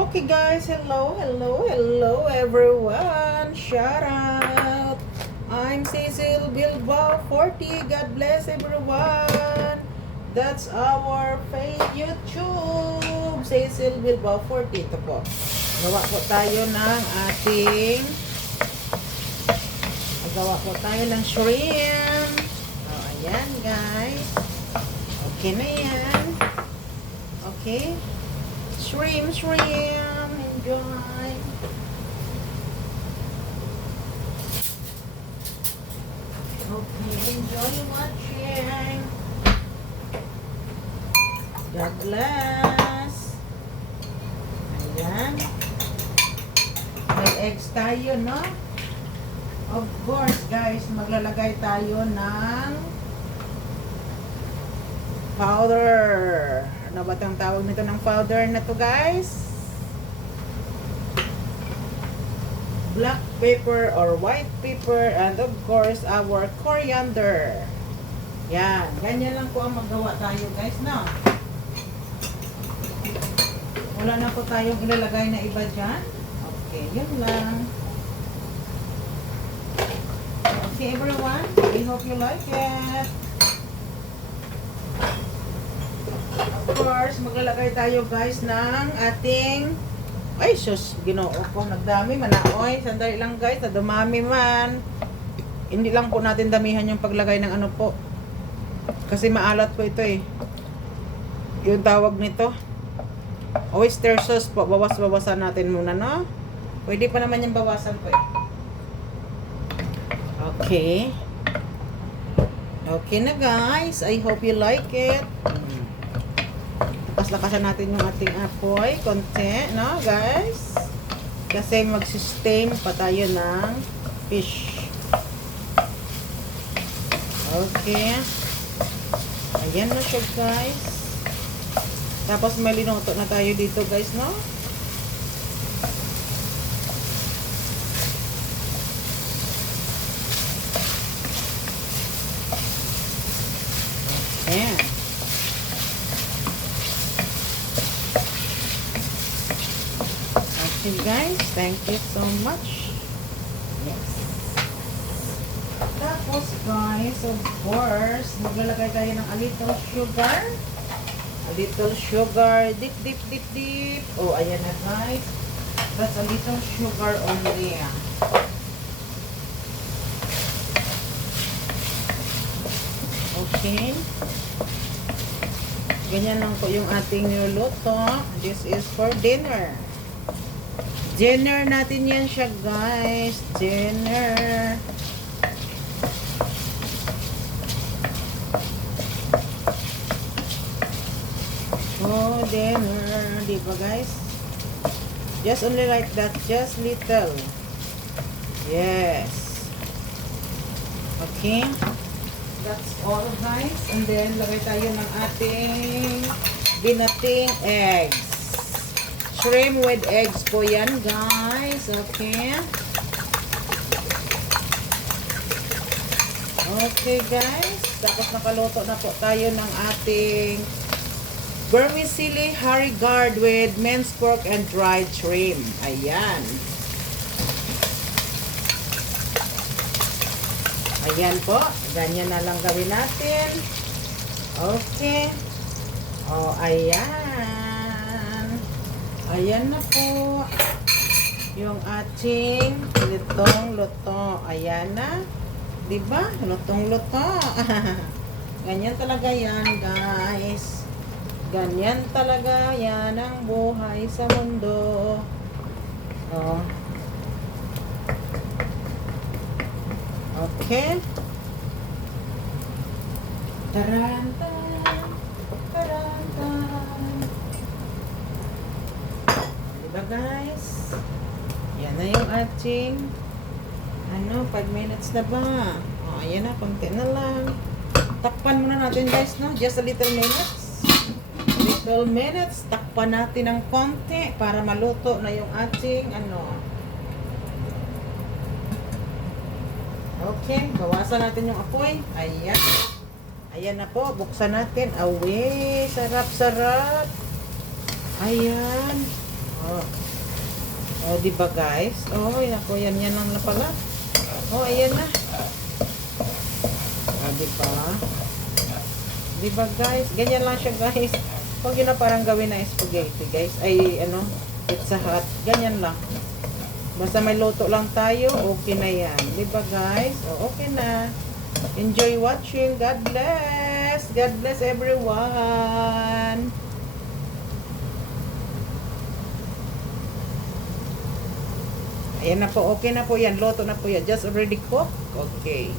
Okay guys, hello everyone. Shout out. I'm Cecil Bilbao 40. God bless everyone. That's our YouTube. Cecil Bilbao 40. Ito po. Gawa po tayo ng ating shrimp. Oh, ayan guys. Okay na yan. Okay. Shrimp. Enjoy. Okay, enjoy watching. God bless. Ayan. May eggs tayo, no? Of course, guys, maglalagay tayo ng powder. Ano ba itong tawag nito ng powder na to, guys? Black pepper or white pepper, and of course, our coriander. Yan. Ganyan lang po ang magawa tayo, guys, no? Wala na po tayong ilalagay na iba dyan. Okay, yun lang. Okay, everyone. I hope you like it. Of course, maglalagay tayo guys ng ating ay sus, ginoo ko, nagdami manaoy. Sandali lang guys, nadumami man. Hindi lang po natin damihan yung paglagay ng ano po. Kasi maalat po ito eh. Yung tawag nito. Oyster sauce po, bawasan natin muna, no? Pwede pa naman yung bawasan po eh. Okay. Okay na guys, I hope you like it. Lakasan natin yung ating apoy konti, no guys, kasi mag-sustain pa tayo ng fish. Okay, ayan na siya guys. Tapos may linuto na tayo dito guys, no? Ayan. Okay guys, thank you so much. Yes. Tapos guys, of course, maglalagay tayo ng a little sugar. A little sugar. Dip. Oh, ayan na guys. That's a little sugar only. Okay. Ganyan lang po yung ating niluluto. This is for dinner. Dinner natin yan siya guys. Dinner. Oh, dinner. Diba guys? Just only like that. Just little. Yes. Okay. That's all guys. And then, lagay tayo ng ating binating eggs. Shrimp with eggs po yan guys. Okay. Okay guys. Tapos nakaluto na po tayo ng ating vermicelli haricot with minced pork and dried shrimp. Ayan. Ayan po. Ganyan na lang gawin natin. Okay. Oh, ayan. Ayan na po yung ating lutong-luto. Ayan na. Diba? Lutong-luto. Ganyan talaga yan, guys. Ganyan talaga yan ang buhay sa mundo. Oh. Okay. Taranta. Diba guys? Yan na yung ating 5 minutes na ba? O, ayan na, konti na lang. Takpan muna natin guys, no? Just a little minutes. Little minutes. Takpan natin ng konti para maluto na yung ating okay, bawasan natin yung apoy. Ayan. Ayan na po, buksan natin. Away, sarap-sarap. Ayan. Oh. di ba guys? Oh, ako, yan lang na pala. Oh, ayan na. Oh, di ba? Di ba guys? Ganyan lang siya guys. Huwag yun na parang gawin na spaghetti guys. Ay, ano, Pizza Hut. Ganyan lang. Basta may luto lang tayo, okay na yan. Di ba guys? Oh, okay na. Enjoy watching. God bless. God bless everyone. Ayan na po. Okay na po yan. Luto na po yan. Just already cooked. Okay.